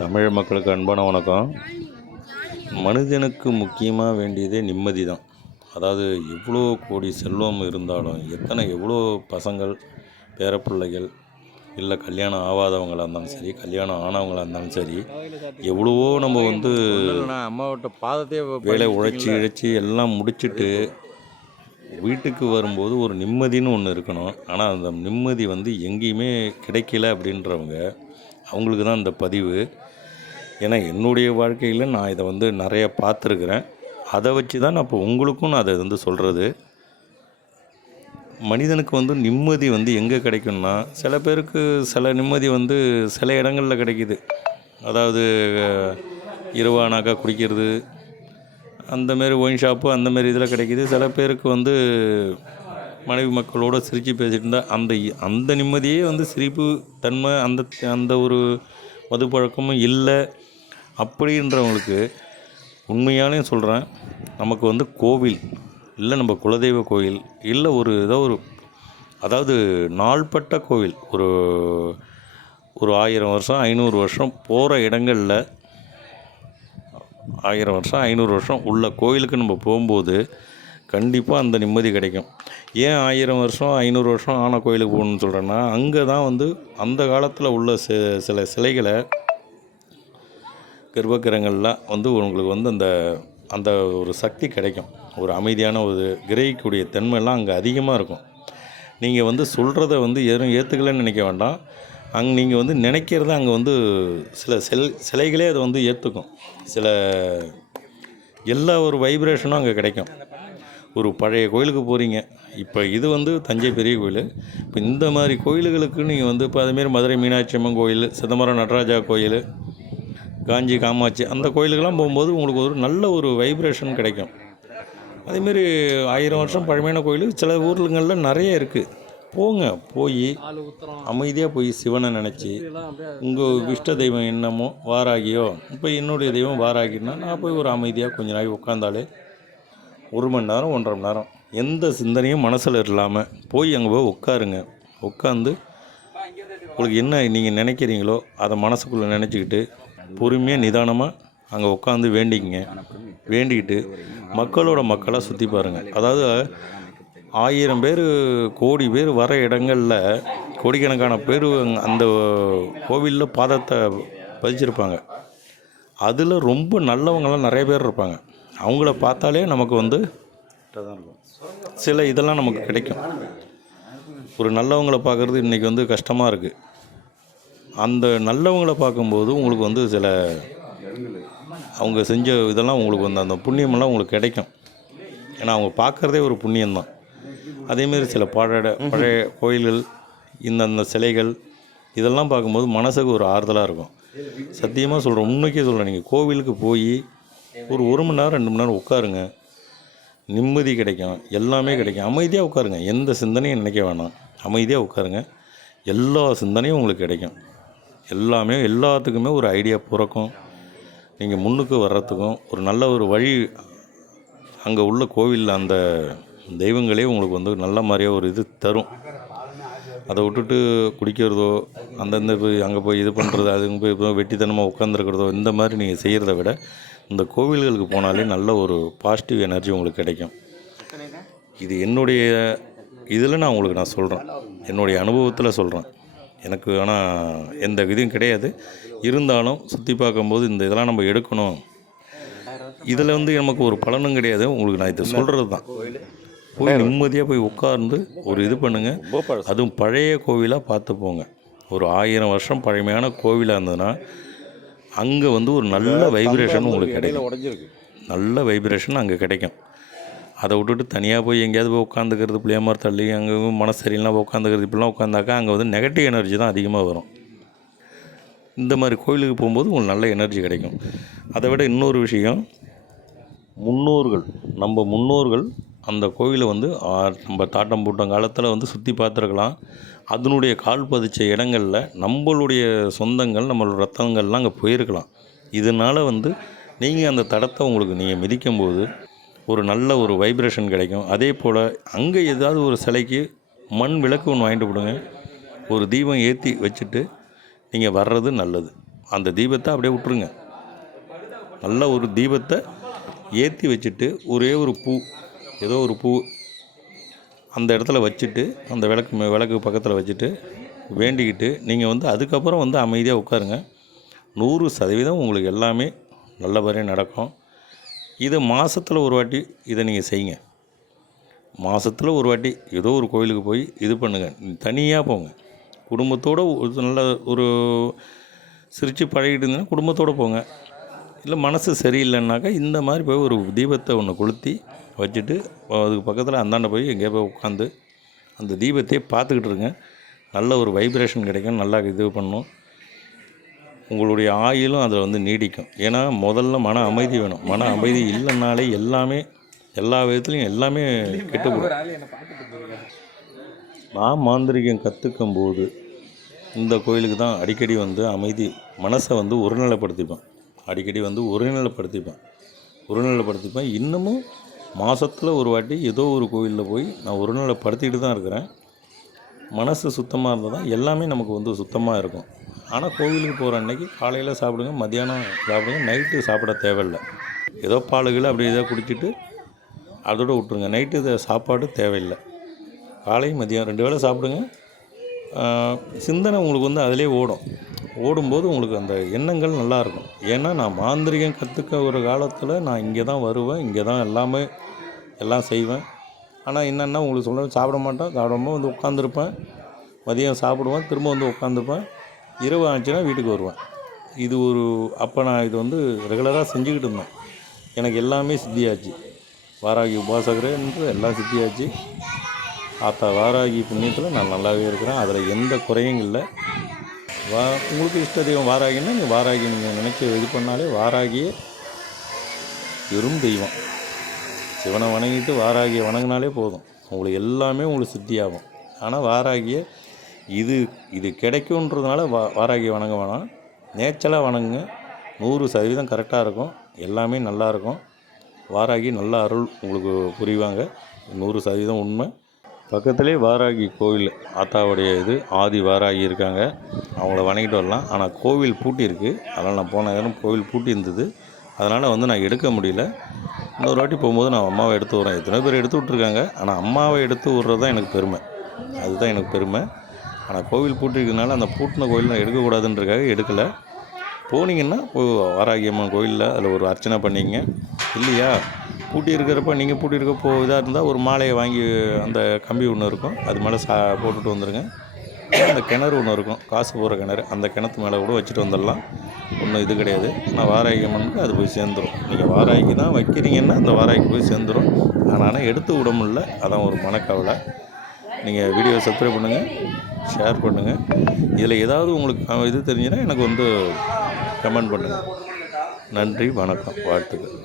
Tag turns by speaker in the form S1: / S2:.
S1: தமிழ் மக்களுக்கு அன்பான வணக்கம். மனிதனுக்கு முக்கியமாக வேண்டியதே நிம்மதி தான் அதாவது எவ்வளோ கோடி செல்வம் இருந்தாலும் எத்தனை எவ்வளோ பசங்கள் பேரப்பிள்ளைகள் இல்லை கல்யாணம் ஆகாதவங்களாக இருந்தாலும் சரி கல்யாணம் ஆனவங்களாக இருந்தாலும் சரி எவ்வளவோ நம்ம வந்து
S2: அம்மாவோட பாதத்தையே
S1: வேலை உழைச்சி இழைச்சி எல்லாம் முடிச்சுட்டு வீட்டுக்கு வரும்போது ஒரு நிம்மதின்னு ஒன்று இருக்கணும். ஆனால் அந்த நிம்மதி வந்து எங்கேயுமே கிடைக்கல அப்படின்றவங்க அவங்களுக்கு தான் இந்த பதிவு. ஏன்னா என்னுடைய வாழ்க்கையில் நான் இதை வந்து நிறைய பார்த்துருக்குறேன். அதை வச்சு தான் நான் இப்போ உங்களுக்கும் நான் அதை வந்து சொல்கிறது மனிதனுக்கு வந்து நிம்மதி வந்து எங்கே கிடைக்கும்னா சில பேருக்கு சில நிம்மதி வந்து சில இடங்களில் கிடைக்குது. அதாவது இரவானாக்கா குடிக்கிறது அந்தமாரி ஒயின் ஷாப்பு அந்தமாரி இதில் கிடைக்கிது. சில பேருக்கு வந்து மனைவி மக்களோடு சிரித்து பேசிட்டு இருந்தால் அந்த அந்த நிம்மதியே வந்து சிரிப்பு தன்மை அந்த அந்த ஒரு மது பழக்கமும் இல்லை. அப்படின்றவங்களுக்கு உண்மையாலே சொல்கிறேன் நமக்கு வந்து கோவில் இல்லை நம்ம குலதெய்வ கோயில் இல்லை ஒரு ஏதோ ஒரு அதாவது நாள்பட்ட கோவில் ஒரு ஒரு ஆயிரம் வருஷம் ஐநூறு வருஷம் போகிற இடங்களில் ஆயிரம் வருஷம் ஐநூறு வருஷம் உள்ள கோயிலுக்கு நம்ம போகும்போது கண்டிப்பாக அந்த நிம்மதி கிடைக்கும். ஏன் ஆயிரம் வருஷம் ஐநூறு வருஷம் ஆன கோயிலுக்கு போகணுன்னு சொல்கிறேன்னா அங்கே தான் வந்து அந்த காலத்தில் உள்ள சில சிலைகளை கர்ப்பகிரகங்கள்லாம் வந்து உங்களுக்கு வந்து அந்த அந்த ஒரு சக்தி கிடைக்கும். ஒரு அமைதியான ஒரு கிரகிக்கக்கூடிய தன்மைலாம் அங்கே அதிகமாக இருக்கும். நீங்கள் வந்து சொல்கிறத வந்து எதுவும் ஏற்றுக்கலன்னு நினைக்க வேண்டாம். அங்கே நீங்கள் வந்து நினைக்கிறத அங்கே வந்து சில செல் சிலைகளே அதை வந்து ஏற்றுக்கும் சில எல்லா ஒரு வைப்ரேஷனும் அங்கே கிடைக்கும். ஒரு பழைய கோயிலுக்கு போகிறீங்க இப்போ இது வந்து தஞ்சை பெரிய கோயில். இப்போ இந்த மாதிரி கோயில்களுக்கு நீங்கள் வந்து இப்போ அதுமாரி மதுரை மீனாட்சி அம்மன் கோயில் சிதம்பரம் நடராஜா கோயில் காஞ்சி காமாட்சி அந்த கோயிலுக்கெல்லாம் போகும்போது உங்களுக்கு ஒரு நல்ல ஒரு வைப்ரேஷன் கிடைக்கும். அதேமாரி ஆயிரம் வருஷம் பழமையான கோயில் சில ஊர்களுங்களில் நிறைய இருக்குது போங்க போய் அமைதியாக போய் சிவனை நினச்சி உங்கள் இஷ்ட தெய்வம் என்னமோ வாராகியோ இப்போ என்னுடைய தெய்வம் வாராகின்னா நான் போய் ஒரு அமைதியாக கொஞ்ச நாள் உட்காந்தாலே ஒரு மணி நேரம் ஒன்றரை மணி நேரம் எந்த சிந்தனையும் மனசில் இல்லாமல் போய் அங்கே போய் உட்காருங்க. உட்காந்து உங்களுக்கு என்ன நீங்கள் நினைக்கிறீங்களோ அதை மனசுக்குள்ளே நினச்சிக்கிட்டு பொறுமையாக நிதானமாக அங்கே உட்காந்து வேண்டிக்கங்க. வேண்டிக்கிட்டு மக்களோட மக்களாக சுற்றி பாருங்கள் அதாவது ஆயிரம் பேர் கோடி பேர் வர இடங்களில் கோடிக்கணக்கான பேர் அந்த கோவிலில் பாதத்தை பதிச்சிருப்பாங்க. அதில் ரொம்ப நல்லவங்களாம் நிறைய பேர் இருப்பாங்க. அவங்கள பார்த்தாலே நமக்கு வந்து சில இதெல்லாம் நமக்கு கிடைக்கும். ஒரு நல்லவங்களை பார்க்குறது இன்றைக்கி வந்து கஷ்டமாக இருக்குது அந்த நல்லவங்களை பார்க்கும்போது உங்களுக்கு வந்து சில அவங்க செஞ்ச இதெல்லாம் உங்களுக்கு வந்து அந்த புண்ணியமெல்லாம் உங்களுக்கு கிடைக்கும். ஏன்னா அவங்க பார்க்குறதே ஒரு புண்ணியம்தான். அதேமாரி சில பழைய பழைய கோயில்கள் இந்தந்த சிலைகள் இதெல்லாம் பார்க்கும்போது மனசுக்கு ஒரு ஆறுதலாக இருக்கும். சத்தியமாக சொல்கிறேன் உண்மைக்கே சொல்கிறேன் நீங்கள் கோவிலுக்கு போய் ஒரு ஒரு மணி நேரம் ரெண்டு மணி நேரம் உட்காருங்க. நிம்மதி கிடைக்கும் எல்லாமே கிடைக்கும். அமைதியாக உட்காருங்க. எந்த சிந்தனையும் நினைக்க வேணாம். அமைதியாக உட்காருங்க. எல்லா சிந்தனையும் உங்களுக்கு கிடைக்கும். எல்லாமே எல்லாத்துக்குமே ஒரு ஐடியா பிறக்கும். நீங்கள் முன்னுக்கு வர்றதுக்கும் ஒரு நல்ல ஒரு வழி அங்கே உள்ள கோவிலில் அந்த தெய்வங்களே உங்களுக்கு வந்து நல்ல மாதிரியாக ஒரு இது தரும். அதை விட்டுட்டு குடிக்கிறதோ அந்தந்த போய் அங்கே போய் இது பண்ணுறது அது போய் இப்போ வெட்டித்தனமாக உட்காந்துருக்கிறதோ இந்த மாதிரி நீங்கள் செய்கிறத விட இந்த கோவில்களுக்கு போனாலே நல்ல ஒரு பாசிட்டிவ் எனர்ஜி உங்களுக்கு கிடைக்கும். இது என்னுடைய இதில் நான் உங்களுக்கு நான் சொல்கிறேன் என்னுடைய அனுபவத்தில் சொல்கிறேன் எனக்கு ஆனால் எந்த விதியும் கிடையாது. இருந்தாலும் சுற்றி பார்க்கும்போது இந்த இதெல்லாம் நம்ம எடுக்கணும். இதில் வந்து நமக்கு ஒரு பலனும் கிடையாது. உங்களுக்கு நான் இதை சொல்கிறது தான் போய் நிம்மதியாக போய் உட்கார்ந்து ஒரு இது பண்ணுங்கள் அதுவும் பழைய கோவிலாக பார்த்து போங்க. ஒரு ஆயிரம் வருஷம் பழமையான கோவிலாக இருந்ததுன்னா அங்கே வந்து ஒரு நல்ல வைப்ரேஷன் உங்களுக்கு கிடைக்கும். நல்ல வைப்ரேஷன் அங்கே கிடைக்கும். அதை விட்டுட்டு தனியாக போய் எங்கேயாவது போய் உட்காந்துக்கிறது புளியமரம் தள்ளி அங்கே மனசு சரியில்லாம் போய் உட்காந்துக்கிறது இப்படிலாம் உட்காந்தாக்கா அங்கே வந்து நெகட்டிவ் எனர்ஜி தான் அதிகமாக வரும். இந்த மாதிரி கோயிலுக்கு போகும்போது உங்களுக்கு நல்ல எனர்ஜி கிடைக்கும். அதை விட இன்னொரு விஷயம் முன்னோர்கள் நம்ம முன்னோர்கள் அந்த கோயிலை வந்து நம்ம தாட்டம் பூட்டம் காலத்தில் வந்து சுற்றி பார்த்துருக்கலாம். அதனுடைய கால் பதிச்ச இடங்களில் நம்மளுடைய சொந்தங்கள் நம்மளோட ரத்தங்கள்லாம் அங்கே போயிருக்கலாம். இதனால் வந்து நீங்கள் அந்த தடத்தை உங்களுக்கு நீங்கள் மிதிக்கும்போது ஒரு நல்ல ஒரு வைப்ரேஷன் கிடைக்கும். அதே போல் அங்கே ஏதாவது ஒரு சிலைக்கு மண் விளக்கு ஒன்று வாங்கிட்டு போடுங்க. ஒரு தீபம் ஏற்றி வச்சுட்டு நீங்கள் வர்றது நல்லது. அந்த தீபத்தை அப்படியே விட்ருங்க நல்ல ஒரு தீபத்தை ஏற்றி வச்சுட்டு ஒரே ஒரு பூ ஏதோ ஒரு பூ அந்த இடத்துல வச்சுட்டு அந்த விளக்கு விளக்கு பக்கத்தில் வச்சுட்டு வேண்டிக்கிட்டு நீங்கள் வந்து அதுக்கப்புறம் வந்து அமைதியாக உட்காருங்க. நூறு சதவீதம் உங்களுக்கு எல்லாமே நல்லபடியாக நடக்கும். இது மாதத்தில் ஒரு வாட்டி இதை நீங்கள் செய்யுங்க. மாதத்தில் ஒரு வாட்டி ஏதோ ஒரு கோயிலுக்கு போய் இது பண்ணுங்கள் தனியாக போங்க. குடும்பத்தோடு நல்ல ஒரு சிரித்து பழகிட்டு இருந்தீங்கன்னா குடும்பத்தோடு போங்க. இல்லை மனசு சரியில்லைன்னாக்கா இந்த மாதிரி போய் ஒரு தீபத்தை ஒன்று கொளுத்தி வச்சுட்டு அதுக்கு பக்கத்தில் அந்தாண்ட போய் எங்கேயோ போய் உட்காந்து அந்த தீபத்தையே பார்த்துக்கிட்டு இருங்க. நல்ல ஒரு வைப்ரேஷன் கிடைக்கும். நல்லா இது பண்ணும். உங்களுடைய ஆயுளும் அதில் வந்து நீடிக்கும். ஏன்னா முதல்ல மன அமைதி வேணும். மன அமைதி இல்லைனாலே எல்லாமே எல்லா விதத்துலையும் எல்லாமே கெட்டு போகும் நான் மாந்திரிகம் கற்றுக்கும் போது இந்த கோயிலுக்கு தான் அடிக்கடி வந்து அமைதி மனசை வந்து ஒருநிலைப்படுத்திப்பேன். அடிக்கடி வந்து ஒருநிலைப்படுத்திப்பேன். ஒருநிலைப்படுத்திப்பேன். இன்னமும் மாதத்தில் ஒரு வாட்டி ஏதோ ஒரு கோயிலில் போய் நான் ஒருநிலைப்படுத்திக்கிட்டு தான் இருக்கிறேன். மனசு சுத்தமாக இருந்தால் தான் எல்லாமே நமக்கு வந்து சுத்தமாக இருக்கும். ஆனால் கோவிலுக்கு போகிற அன்னைக்கு காலையில் சாப்பிடுங்க மத்தியானம் சாப்பிடுங்க நைட்டு சாப்பிட தேவையில்லை. ஏதோ பாலுகள் அப்படி ஏதோ குடிச்சிட்டு அதோட விட்ருங்க நைட்டு இது சாப்பாடு தேவையில்லை. காலை மதியம் ரெண்டு வேளை சாப்பிடுங்க. சிந்தனை உங்களுக்கு வந்து அதிலே ஓடும். ஓடும்போது உங்களுக்கு அந்த எண்ணங்கள் நல்லாயிருக்கும் ஏன்னா நான் மாந்திரிகம் கற்றுக்க ஒரு காலத்தில் நான் இங்கே தான் வருவேன் இங்கே தான் எல்லாமே எல்லாம் செய்வேன். ஆனால் என்னென்னா உங்களுக்கு சொல்ல சாப்பிட மாட்டேன் சாப்பிடாம வந்து உட்காந்துருப்பேன் மதியம் சாப்பிடுவேன் திரும்ப வந்து உட்காந்துருப்பேன் இரவு ஆச்சுன்னா வீட்டுக்கு வருவேன். இது ஒரு அப்போ நான் இது வந்து ரெகுலராக செஞ்சுக்கிட்டு இருந்தேன். எனக்கு எல்லாமே சித்தியாச்சு. வாராகி உபாசகரேன்றது எல்லாம் சித்தியாச்சு. ஆத்தா வாராகி புண்ணியத்தில் நான் நல்லாவே இருக்கிறேன். அதில் எந்த குறையும் இல்லை. வா உங்களுக்கு இஷ்ட தெய்வம் வாராகின்னா நீங்கள் வாராகி நீங்கள் நினச்சி இது பண்ணாலே வாராகியே பெரும் தெய்வம். சிவனை வணங்கிட்டு வாராகியை வணங்கினாலே போதும். உங்களுக்கு எல்லாமே உங்களுக்கு சித்தியாகும். ஆனால் வாராகியை இது இது கிடைக்குன்றதுனால வா வாராகி வணங்க வேணாம். நேச்சலாக வணங்குங்க. நூறு சதவீதம் கரெக்டாக இருக்கும். எல்லாமே நல்லா இருக்கும். வாராகி நல்ல அருள் உங்களுக்கு புரிவாங்க. நூறு சதவீதம் உண்மை. பக்கத்திலே வாராகி கோவில் ஆத்தாவுடைய இது ஆதி வாராகி இருக்காங்க. அவங்கள வணங்கிட்டு வரலாம். ஆனால் கோவில் பூட்டி இருக்குது அதனால் நான் போன நேரம் கோவில் பூட்டி இருந்தது. அதனால் வந்து நான் எடுக்க முடியல. இன்னொரு வாட்டி போகும்போது நான் அம்மாவை எடுத்து விட்றேன். எத்தனை பேர் எடுத்து விட்ருக்காங்க ஆனால் அம்மாவை எடுத்து விட்றது தான் எனக்கு பெருமை. அதுதான் எனக்கு பெருமை. ஆனால் கோவில் பூட்டிருக்கிறதுனால அந்த பூட்டின கோயில் நான் எடுக்கக்கூடாதுன்றதுக்காக எடுக்கலை. போனீங்கன்னா வாராகியம்மன் அம்மன் கோயிலில் அதில் ஒரு அர்ச்சனை பண்ணிங்க. இல்லையா? பூட்டி இருக்கிறப்ப நீங்கள் பூட்டி இருக்க போ இதாக இருந்தால் ஒரு மாலையை வாங்கி அந்த கம்பி ஒன்று இருக்கும். அது மேலே சா போட்டுட்டு வந்துடுங்க அந்த கிணறு ஒன்று இருக்கும். காசு போகிற கிணறு. அந்த கிணத்து மேலே கூட வச்சுட்டு வந்துடலாம். ஒன்றும் இது கிடையாது. ஆனால் வாராகி அம்மனுக்கு அது போய் சேர்ந்துடும் நீங்கள் வாராகிக்கு தான் வைக்கிறீங்கன்னா அந்த வாராகிக்கு போய் சேர்ந்துடும் ஆனால் எடுத்து விட முடில அதான் ஒரு மனக்கவலை. நீங்கள் வீடியோ சப்ஸ்கிரைப் பண்ணுங்கள் ஷேர் பண்ணுங்கள் இதில் ஏதாவது உங்களுக்கு இது தெரிஞ்சுன்னா எனக்கு வந்து கமெண்ட் பண்ணுங்கள் நன்றி வணக்கம் வாழ்த்துக்கள்.